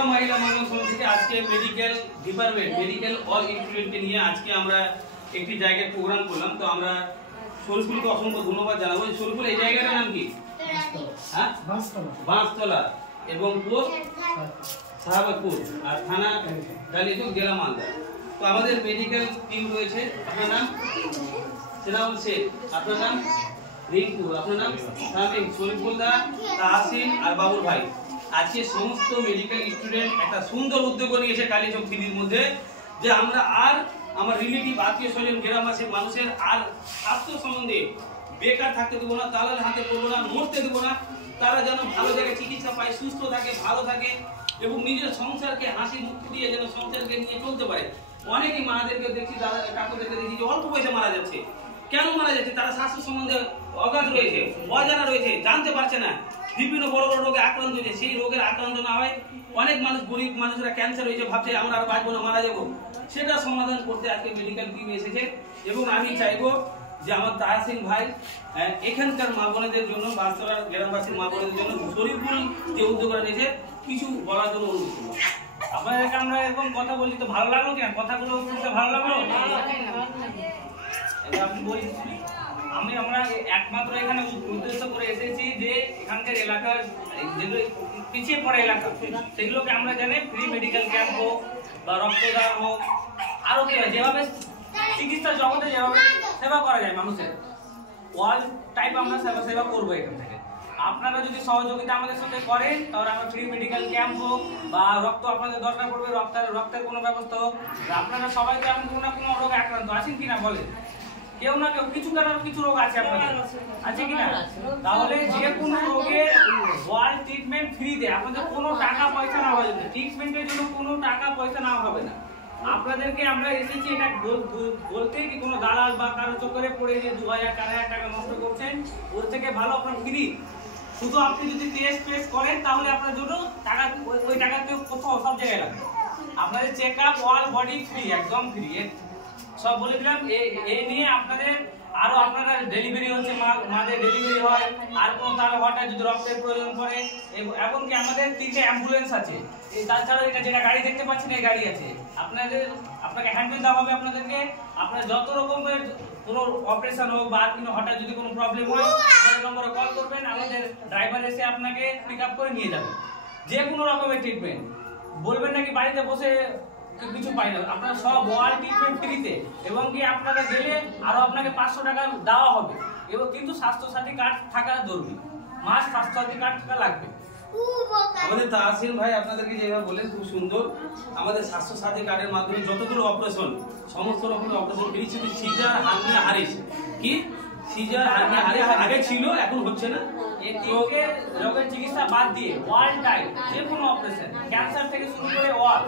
সেবা মহিলা মঙ্গল সমিতি থেকে আজকে মেডিকেল ডিপার্টমেন্ট মেডিকেল অল স্টুডেন্টকে নিয়ে আজকে আমরা একটি জায়গায় প্রোগ্রাম করলাম। তো আমরা শরীফুলকে অসংখ্য ধন্যবাদ জানাবো। শরীফুল, এই জায়গাটার নাম কি? হ্যাঁ, বাঁশতলা এবং পোস্ট শাহবাজপুর আর থানা ডালিচক, জেলা মালদা। তো আমাদের মেডিকেল টিম রয়েছে। আপনার নাম? সেনাউল শেখ। আপনার নাম? রিঙ্কু। আপনার নাম? শামিম। শরীফুলদা, তাহসিন আর বাবুর ভাই। আজকে সমস্ত মেডিকেল স্টুডেন্ট একটা সুন্দর উদ্যোগ নিয়েছে কালীচক থ্রির মধ্যে, যে আমরা আর আমার রিলেটিভ আত্মীয় স্বজন গ্রামবাসীর মানুষের আর স্বাস্থ্য সম্বন্ধে বেকার থাকতে দেবো না, দালালের হাতে পড়বো না, মরতে দেবো না। তারা যেন ভালো জায়গায় চিকিৎসা পায়, সুস্থ থাকে, ভালো থাকে এবং নিজের সংসারকে হাসি মুখ দিয়ে যেন সংসারকে নিয়ে চলতে পারে। অনেকেই মাদেরকে দেখছি, কাকুদেরকে দেখছি যে অল্প বয়সে মারা যাচ্ছে। কেন মারা যাচ্ছে? তারা স্বাস্থ্য সম্বন্ধে অগাধ রয়েছে, অজানা রয়েছে, জানতে পারছে না, বিভিন্ন বড় বড় রোগে আক্রান্ত হয়েছে। সেই রোগের আক্রান্ত না হয় অনেক মানুষ, গরিব মানুষরা ক্যান্সার হয়েছে, ভাবছে আমরা আর বাঁচবো না, মারা যাবো। সেটা সমাধান করতে আজকে মেডিকেল টিম এসেছে। এবং আমি চাইবো যে আমার তাহসিন ভাই এখানকার মা বোনেদের জন্য, বাঁশতলার গ্রামবাসীর মা বোনেদের জন্য শরীফুল যে উদ্যোগটা নিয়েছে কিছু বলার জন্য অনুরোধ করবো। আপনাদেরকে আমরা এরকম কথা বলি তো ভালো লাগলো কিনা? কথাগুলো শুনতে ভালো লাগলো? আপনি বলছেন আমরা একমাত্র এখানে উদ্দেশ্য করে এসেছি যে এখানকার এলাকার যেগুলো পিছিয়ে পড়া এলাকা সেগুলোকে আমরা জানি ফ্রি মেডিকেল ক্যাম্প হোক বা রক্তদান হোক, আরো কি যেভাবে চিকিৎসা জগতে যেভাবে সেবা করা যায় মানুষের, ওয়াল টাইপ আমরা সেবা করবো এখান থেকে। আপনারা যদি সহযোগিতা আমাদের সাথে করেন তাহলে আমরা ফ্রি মেডিকেল ক্যাম্প হোক বা রক্ত আপনাদের দরকার পড়বে, রক্তের কোনো ব্যবস্থা হোক। আপনারা সবাই তো এমন কোনো না কোনো রোগে আক্রান্ত আছেন কিনা বলেন? কেউ না কেউ কিছু কারণ কিছু রোগ আছে আপনাদের, আছে কিনা? তাহলে যে কোনো রোগের ওয়াল ট্রিটমেন্ট ফ্রি দেয়, আপনাদের কোনো টাকা পয়সা না হবে না, ট্রিটমেন্টের জন্য কোনো টাকা পয়সা না হবে না। আপনাদেরকে আমরা এসেছি এটা বলতে কি কোনো দালাল বা কারো চক্করে পড়ে যে 2000 4000 টাকা নষ্ট করছেন, ওর থেকে ভালো আপনার ফ্রি। শুধু আপনি যদি টেস্ট করেন তাহলে আপনার জন্য টাকা, ওই টাকাতে কোথাও সব জায়গায় লাগবে। আপনাদের check up all body free, একদম ফ্রি, সব বলে দিলাম। এই নিয়ে আপনাদের আরো আপনারা ডেলিভারি হচ্ছে, মাদের ডেলিভারি হয়, আর কোনো তার হঠাৎ যদি রক্তের প্রয়োজন পড়ে, এমনকি আমাদের 3টে অ্যাম্বুলেন্স আছে। তাছাড়াও এটা যেটা গাড়ি দেখতে পাচ্ছেন এই গাড়ি আছে। আপনাকে হ্যান্ডেল দেওয়া হবে আপনাদেরকে। আপনার যত রকমের কোনো অপারেশন হোক বা কোনো হঠাৎ যদি কোনো প্রবলেম হয় আমাদের নম্বরে কল করবেন, আমাদের ড্রাইভার এসে আপনাকে পিক আপ করে নিয়ে যাবে। যে কোনো রকমের ট্রিটমেন্ট বলবেন নাকি বাড়িতে বসে কিছু পাই না, আপনার সব ওয়াল ট্রিটমেন্ট ফ্রিতে। এবং কি আপনারা গেলে আরো আপনাকে 500 টাকা দেওয়া হবে। এবং কিন্তু স্বাস্থ্যসাথী কার্ড থাকা জরুরি, মাস স্বাস্থ্যসাথী কার্ড থাকা লাগবে। আমাদের তাহসিন ভাই আপনাদেরকে যেভাবে বলেন খুব সুন্দর। আমাদের স্বাস্থ্যসাথী কার্ডের মাধ্যমে যতগুলো অপারেশন, সমস্ত রকমের অপারেশন ফ্রি। শুধু সিজার, হার্নিয়া, হারিস, কি সিজার, হার্নিয়া, হারিস আগে ছিল, এখন হচ্ছে না। রোগের চিকিৎসা বাদ দিয়ে ওয়াল টাইপ যে কোনো অপারেশন, ক্যান্সার থেকে শুরু করে ওয়াল,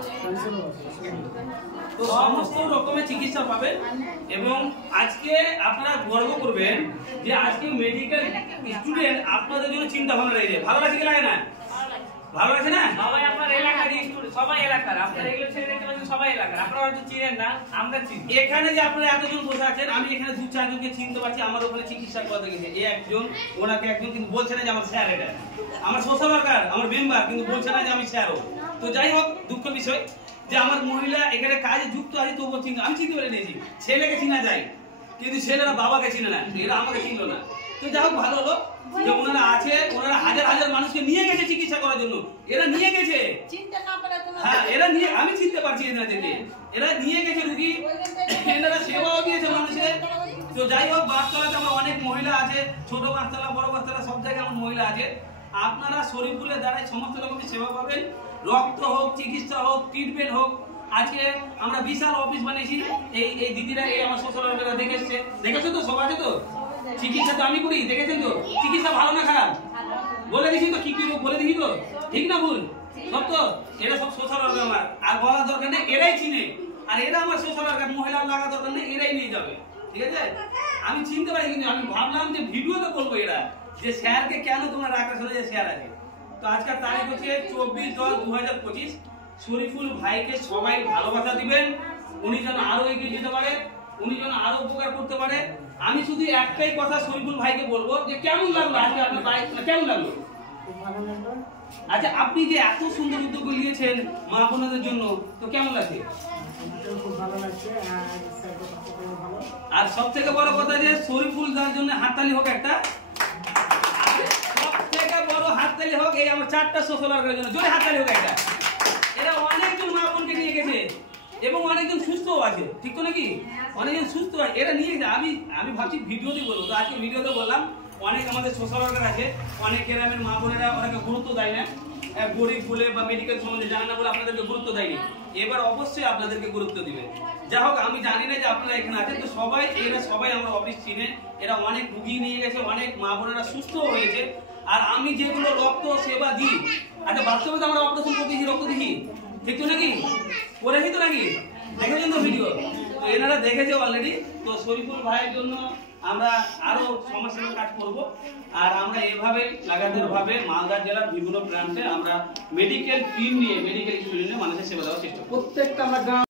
তো সমস্ত রকমের চিকিৎসা পাবেন। এবং আজকে আপনারা গর্ব করবেন যে আজকে মেডিকেল স্টুডেন্ট আপনাদের জন্য চিন্তা ভাবনা রয়েছে। ভালো লাগছে কি লাগে না? ভালো লাগছে না? সবাই আপনার এলাকার স্টুডেন্ট, সবাই এলাকার, আপনারা এগুলো ছেড়ে দেখতে পাচ্ছেন সবাই এলাকার। আপনারা হয়তো চিনেন না, আমরা চিনি। এখানে যে আপনারা এতজন বসে আছেন, আমি এখানে 2-4 জনকে চিনতে পারছি। আমার ওখানে চিকিৎসা করতে গেছে এই একজন, ওনাকে একজন, কিন্তু বলছে না যে আমার স্যার, এটা আমার সোশ্যাল ওয়ার্কার, আমার মেম্বার, কিন্তু বলছে না যে আমি স্যারও। তো যাই হোক, দুঃখ বিষয় যে আমার মহিলা এখানে কাজে যুক্ত আছে, তবুও চিন্তা আমি চিনতে পেরে নিয়েছি। ছেলেকে চিনা যায় কিন্তু ছেলেরা বাবাকে চিনে না, এরা আমাকে চিনলো না। তো যাই হোক, ভালো হলো যে ওনারা আছে, ওনারা হাজার হাজার মানুষকে নিয়ে গেছে চিকিৎসা করার জন্য। এরা নিয়ে গেছে, হ্যাঁ এরা নিয়ে, আমি চিনতে পারছি এনাদেরকে, এরা নিয়ে গেছে রুগী, এনারা সেবাও দিয়েছে মানুষের। তো যাই হোক, বাঁশতলাতে আমার অনেক মহিলা আছে, ছোট বাঁশতলা, বড় বাঁশতলা, সব জায়গায় আমার মহিলা আছে। আপনারা শরীফুলের দ্বারাই সমস্ত রকমের সেবা পাবেন, রক্ত হোক, চিকিৎসা হোক, ট্রিটমেন্ট হোক। আজকে আমরা বিশাল অফিস বানিয়েছি। এই দিদিরা, এই আমার সোশ্যাল ওয়ার্কাররা দেখে এসছে, দেখেছো তো, সব আছে তো। চিকিৎসা তো আমি করি, দেখেছেন তো। চিকিৎসা ভালো না খারাপ বলে দিছি তো, কি কি রোগ বলে দিছি তো, ঠিক না ভুল? সব তো, এরা সব সোশ্যাল ওয়ার্কার আমার, আর বলার দরকার নেই, এরাই চিনে। আর এরা আমার সোশ্যাল ওয়ার্কার, মহিলার লাগা দরকার নেই, এরাই নিয়ে যাবে, ঠিক আছে? আমি চিনতে পারি, কিন্তু আমি ভাবলাম যে ভিডিওতে বলবো এরা যে স্যারকে কেন তোমরা রাখা শুনে যে স্যার আছে। তো আজকের তারিখ হচ্ছে 24/10/2025। শরীফুল ভাইকে সবাই ভালোবাসা দিবেন, উনি যেন আরো এগিয়ে যেতে পারে, উনি যেন আরো উপকার করতে পারে। আমি শুধু একটাই কথা শরীফুল ভাইকে বলবো যে কেমন লাগলো আজকে আপনার বাইক, কেমন লাগলো? আচ্ছা, আপনি যে এত সুন্দর উদ্যোগ নিয়েছেন মা বোনদের জন্য, তো কেমন লাগে? খুব ভালো লাগছে ভালো। আর সব থেকে বড় কথা যে শরীফুল দার জন্য হাততালি হোক একটা। সব থেকে বড় হাততালি হোক এই আমার 4টা সোশ্যাল ওয়ার্কারের জন্য, জোরে হাততালি হোক একটা। এরা অনেকজন মা বোনকে নিয়ে গেছে এবং অনেকজন সুস্থও আছে, ঠিক তো নাকি? অনেকজন সুস্থ আছে, এরা নিয়ে গেছে। আমি ভাবছি ভিডিওতে বলবো, তো আজকে ভিডিওতে বললাম। অনেক আমাদের সোশ্যাল ওয়ার্কার আছে, অনেক গ্রামের মা বোনেরা অনেকে গুরুত্ব দেয় না, গরিব বলে বা মেডিকেল সম্বন্ধে জানে না বলে আপনাদেরকে গুরুত্ব দেয়নি। এবার অবশ্যই আপনাদেরকে গুরুত্ব দিবে। যা হোক, আমি জানি না যে আপনারা এখানে আছেন, তো এরা সবাই আমার অফিস চিনে। এরা অনেক রুগী নিয়ে গেছে, অনেক মা বোনেরা সুস্থ হয়েছে। আর আমি যেগুলো রক্ত সেবা দিই, আচ্ছা বাস্তবে তো আমরা অপারেশন করতেছি, রক্ত দিই, ঠিক তো নাকি? করেছি তো নাকি? দেখেছেন তো ভিডিও? তো এনারা দেখেছে অলরেডি। তো শরীফুল ভাইয়ের জন্য আমরা আরো সমাজসেবার কাজ করব। আর আমরা এভাবে লাগাতার ভাবে মালদা জেলার বিভিন্ন প্রান্তে আমরা মেডিকেল টিম নিয়ে, মেডিকেল স্টুডেন্ট নিয়ে মানুষের সেবা দেওয়ার চেষ্টা করব। প্রত্যেকটা আমরা